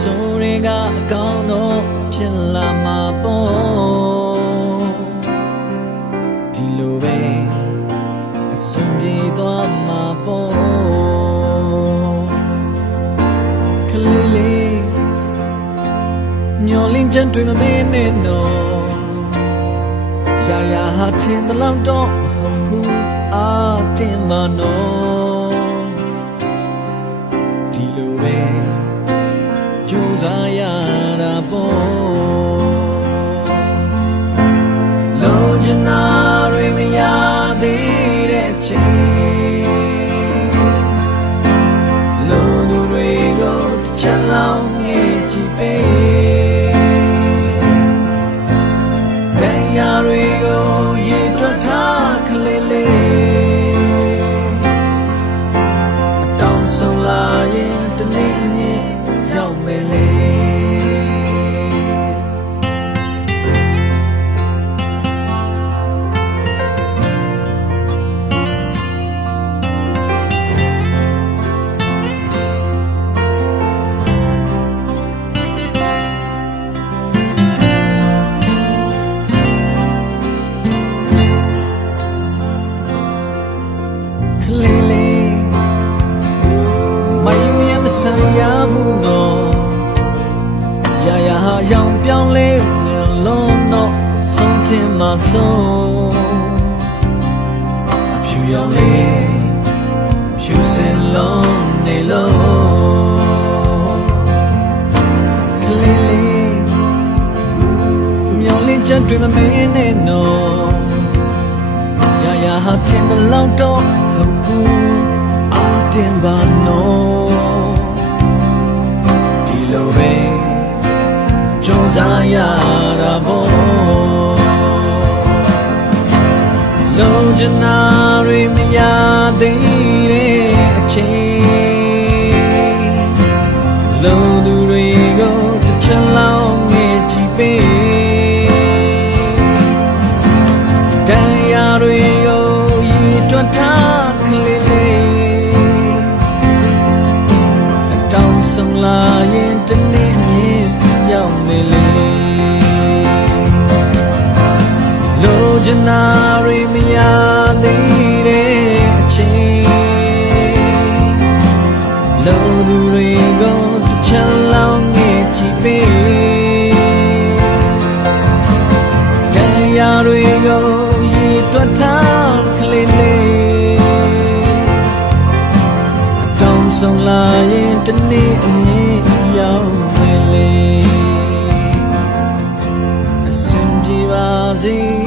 ဆိုရင်ကအကောင်းတော့ဖြစ်လာမှာပေါ့ဒီလိုပဲအစင်ပြေသွားမှာပေါ့ကလေးလေးမျောလင်းချမ်းတွေမမင်းနဲ့နော်ရာရာဟာထင်သလောက်တော့မဟုတ်ဘူးအားတင်မနော်ဒီလိုပဲကြိုးစားရတာပေါ့လိုချင်တာတွေမရသေးတဲ့ချိန်လိုသူတွေကိုတစ်ချက်လောက်ငဲ့ကြည့်ပေးတရားတွေကိုရေတွက်ထားကလေးလေးအတောင်ဆုံးလာရင်တနေ့နေ့ရောက်မယ်လေဆံရဘူးတော့ရာရာဟာရောင်ပြောင်းလဲလုံးတော့ဆုံးချင်မှဆုံးအဖြူရောင်လေးဖြူစင်လုံးနေလုံးကလေးလေးမျောလင်းချက်တွေမမင်းနဲ့နော်ရာရာဟာထင်တဲ့လောက်တော့ဟုတ်ဘူးအားတင်ပါနော်လိုပဲကြုံစားရတာပေါ့လုံးချင်တာတွေမရသေးတဲ့အချိန်လုံးသူတွေကိုတစ်ချက်လောက်ငဲ့ကြည့်ပေးတရားတွေကိုရည်တွက်ထားကလေးလေးအတောင်ဆုံးလာရင်တနေ့မြင်ရောက်မယ်လေလိုချင်တာတွေမရသေးတဲ့အချိန်လိုသူတွေကိုတစ်ချက်လောက်ငဲ့ကြည့်ပေးတရားတွေကိုရည်တွက်ထားကလေးလေးအတောင်ဆုံးလာရင်တနေ့အမြင်ရောက်မယ်လေအဆင်ပြေပါစေ